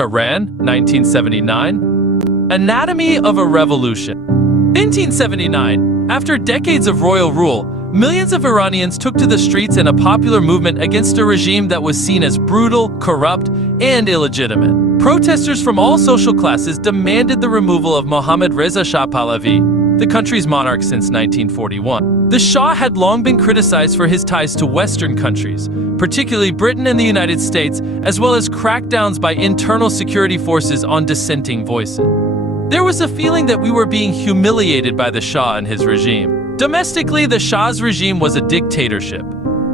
Iran, 1979. Anatomy of a Revolution. 1979, after decades of royal rule, millions of Iranians took to the streets in a popular movement against a regime that was seen as brutal, corrupt, and illegitimate. Protesters from all social classes demanded the removal of Mohammad Reza Shah Pahlavi, the country's monarch since 1941. The Shah had long been criticized for his ties to Western countries, particularly Britain and the United States, as well as crackdowns by internal security forces on dissenting voices. There was a feeling that we were being humiliated by the Shah and his regime. Domestically, the Shah's regime was a dictatorship.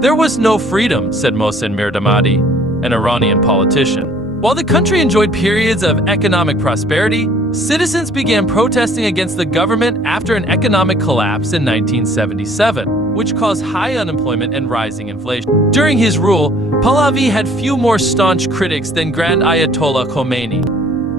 There was no freedom, said Mohsen Mirdamadi, an Iranian politician. While the country enjoyed periods of economic prosperity, citizens began protesting against the government after an economic collapse in 1977, which caused high unemployment and rising inflation. During his rule, Pahlavi had few more staunch critics than Grand Ayatollah Khomeini.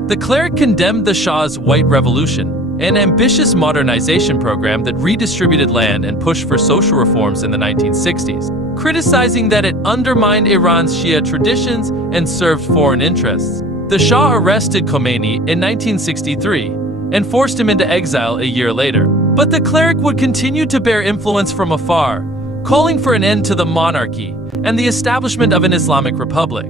The cleric condemned the Shah's White Revolution, an ambitious modernization program that redistributed land and pushed for social reforms in the 1960s, criticizing that it undermined Iran's Shia traditions and served foreign interests. The Shah arrested Khomeini in 1963 and forced him into exile a year later. But the cleric would continue to bear influence from afar, calling for an end to the monarchy and the establishment of an Islamic Republic.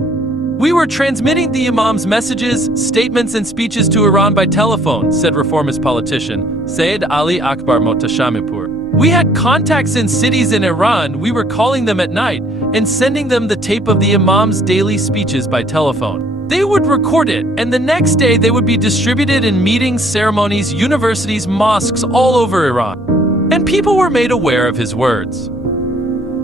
"We were transmitting the Imam's messages, statements, and speeches to Iran by telephone," said reformist politician Sayyid Ali Akbar Motashamipur. "We had contacts in cities in Iran. We were calling them at night and sending them the tape of the Imam's daily speeches by telephone. They would record it, and the next day they would be distributed in meetings, ceremonies, universities, mosques all over Iran. And people were made aware of his words."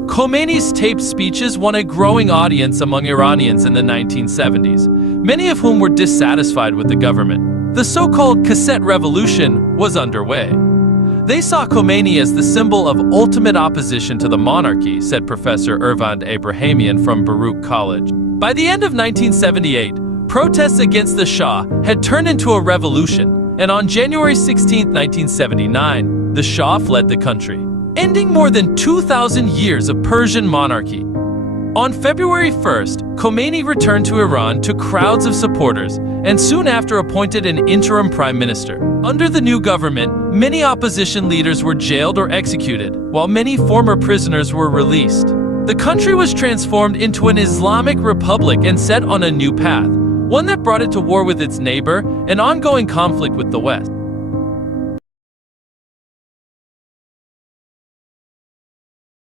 Khomeini's taped speeches won a growing audience among Iranians in the 1970s, many of whom were dissatisfied with the government. The so-called cassette revolution was underway. They saw Khomeini as the symbol of ultimate opposition to the monarchy, said Professor Ervand Abrahamian from Baruch College. By the end of 1978, protests against the Shah had turned into a revolution, and on January 16, 1979, the Shah fled the country, ending more than 2,000 years of Persian monarchy. On February 1st, Khomeini returned to Iran to crowds of supporters and soon after appointed an interim prime minister. Under the new government, many opposition leaders were jailed or executed, while many former prisoners were released. The country was transformed into an Islamic Republic and set on a new path, one that brought it to war with its neighbor and ongoing conflict with the West.